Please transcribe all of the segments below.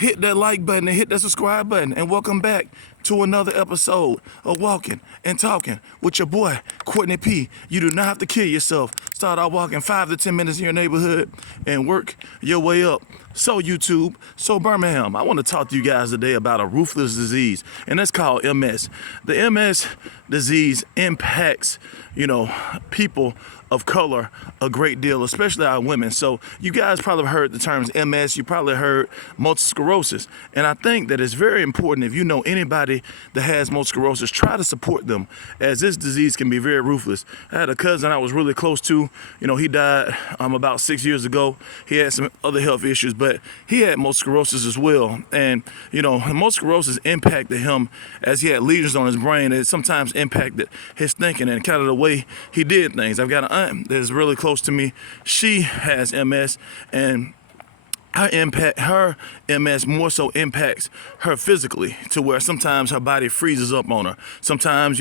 hit that like button and hit that subscribe button. And welcome back to another episode of Walking and Talking with your boy, Courtney P. You do not have to kill yourself. Start out walking 5 to 10 minutes in your neighborhood and work your way up. So YouTube, so Birmingham, I want to talk to you guys today about a ruthless disease, and that's called MS. The MS disease impacts, people of color a great deal, especially our women. So you guys probably heard the terms MS, you probably heard multiple sclerosis. And I think that it's very important, if you know anybody that has multiple sclerosis, try to support them, as this disease can be very ruthless. I had a cousin I was really close to, he died about 6 years ago. He had some other health issues, but he had multiple sclerosis as well. And, multiple sclerosis impacted him as he had lesions on his brain. It sometimes impacted his thinking and kind of the way he did things. I've got an aunt that is really close to me. She has MS, and her MS more so impacts her physically, to where sometimes her body freezes up on her. Sometimes,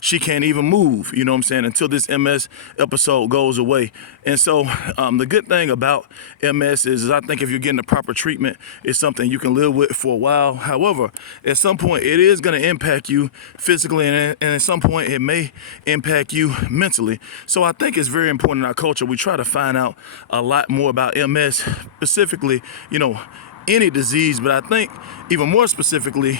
she can't even move, until this MS episode goes away. And so the good thing about MS is I think if you're getting the proper treatment, it's something you can live with for a while. However, at some point it is going to impact you physically, and at some point it may impact you mentally. So I think it's very important in our culture we try to find out a lot more about MS, specifically, any disease, but I think even more specifically,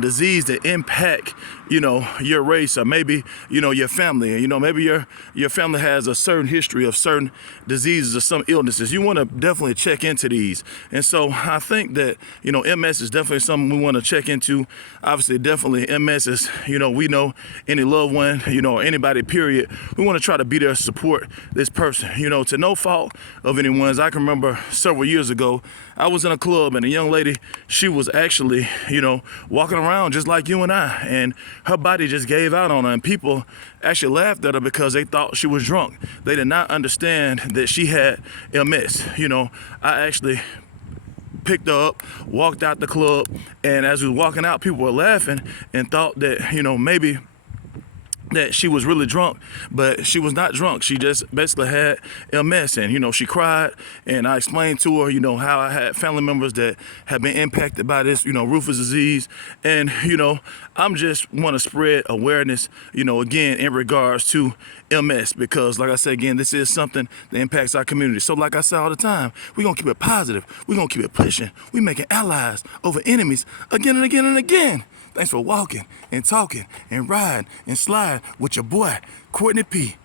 disease that impact, your race, or maybe, your family. Maybe your family has a certain history of certain diseases or some illnesses. You want to definitely check into these. And so I think that, MS is definitely something we want to check into. Obviously, definitely MS is, we know any loved one, or anybody, period. We want to try to be there to support this person, to no fault of anyone's. I can remember several years ago, I was in a club, and a young lady, she was actually, walking around just like you and I, and her body just gave out on her, and people actually laughed at her because they thought she was drunk. They did not understand that she had MS. I actually picked her up, walked out the club, and as we were walking out, people were laughing and thought that, maybe that she was really drunk, but she was not drunk. She just basically had MS, and she cried, and I explained to her, how I had family members that have been impacted by this, ruthless disease, and I'm just want to spread awareness, again, in regards to MS, because like I said, again, this is something that impacts our community. So like I say all the time, we're gonna keep it positive, we're gonna keep it pushing, we're making allies over enemies again and again and again. Thanks for walking and talking and riding and sliding with your boy, Courtney P.